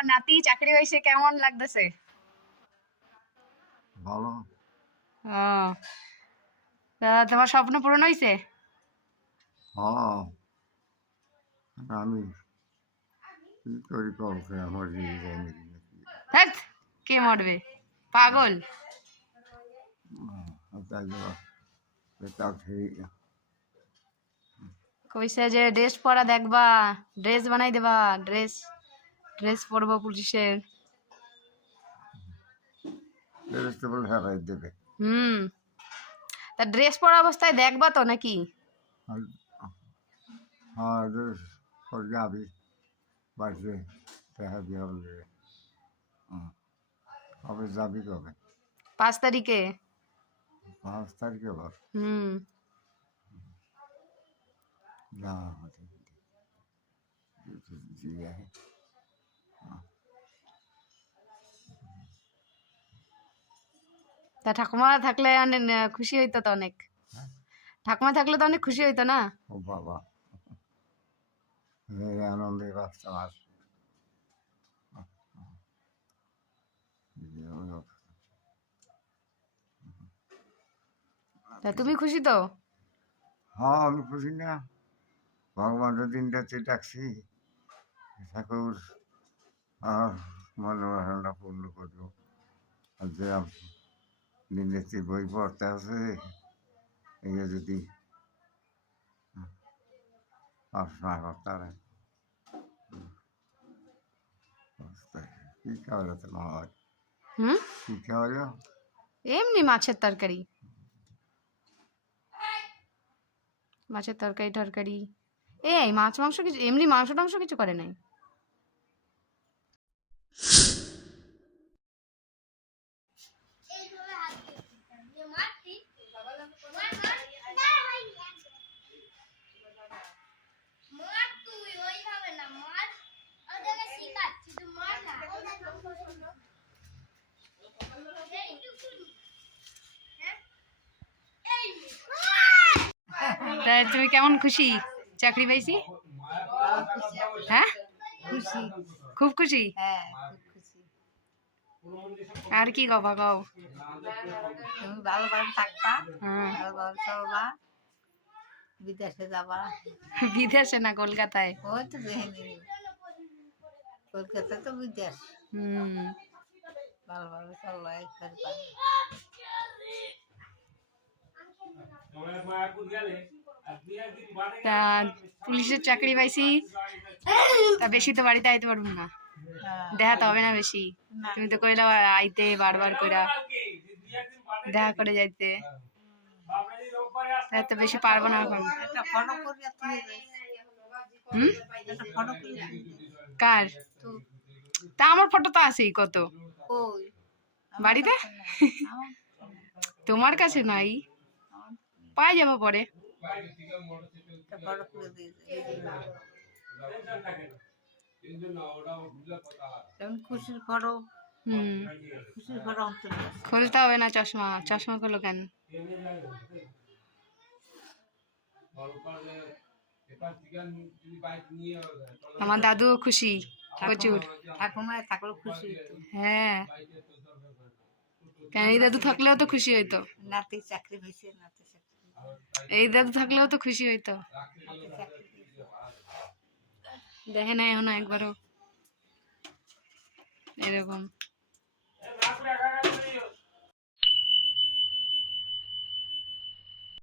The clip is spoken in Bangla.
তোমার নাতি চাকরি হয়েছে কেমন লাগতেছে? ভালো। ও তা তোমার স্বপ্ন পূরণ হয়েছে হ্যাঁ। আমি কি করি কাউকে আমার ধ্যাৎ, কে মরবে? পাগল। জন্য কইছে যে ড্রেস পরা দেখবা ড্রেস বানাই দেবা ড্রেস। ড্রেস পরবো পুলিশের হুম তা ড্রেস পরা অবস্থায় দেখবা তো নাকি হ্যাঁ যাবি। কবে পাঁচ তারিখে পাঁচ তারিখে হুম না তা ঠাকুমা থাকলে অনেক খুশি হইতো তো অনেক। ঠাকুমা থাকলে তো অনেক খুশি হইতো না? ও বাবা। আনন্দে বাচ্চা মাস তা তুমি খুশি তো? হ্যাঁ আমি খুশি না। ভগবানের দিনটাতে ডাকছি। ঠাকুর আর মনোবাসনটা পূর্ণ করব আর দিনেতে বই পড়তে আছে এই যদি পড়াশোনা করতে পারে কি খাওয়ালো তো মা হুম কি খাওয়ালো এমনি মাছের তরকারি মাছের তরকারি টরকারি এই মাছ মাংস কিছু এমনি মাংস টাংস কিছু করে নাই মার তুই ওইভাবে না মার ওদেরকে শিখাচ্ছি তুই মার না এইটুকুনি। হ্যাঁ? এই নে। তা তুমি কেমন খুশি? চাকরি পাইছি? হ্যাঁ? খুশি। খুব খুশি? হ্যাঁ আর কি গবা গাও তুমি ভালোভাবে থাকবা হ্যাঁ। ভালোভাবে চলবা। বিদেশে যাবা। বিদেশে না কলকাতায়? ওই তো দেখেনি কলকাতা তো বিদেশ। হুম। ভালোভাবে চলবা করবা তা পুলিশের চাকরি পাইছি। তা বেশি তো বাড়িতে আইতে পারব না। হ্যাঁ। দেখা তো হবে না বেশি। তুমি তো কইলা আইতে বারবার কইরা। দেখা করে যাইতে। তা বেশি পারব না এখন। হুম? কার? তা আমার ফটো তো আছেই কত? বাড়িতে? তোমার কাছে নাই? পাই যাব পরে। খুশির ফটো হুম। খুশির ফটো খুলতে হবে না চশমা। চশমা খুলো কেন? আমার দাদুও খুশি প্রচুর। ঠাকুমায় থাকলেও খুশি হ্যাঁ। কেন? এই দাদু থাকলেও তো খুশি হইতো। নাতি চাকরি পেয়েছে নাতি চাকরি। এই দাদু থাকলেও তো খুশি হইতো। দেখে নাই এখনও একবারও এরকম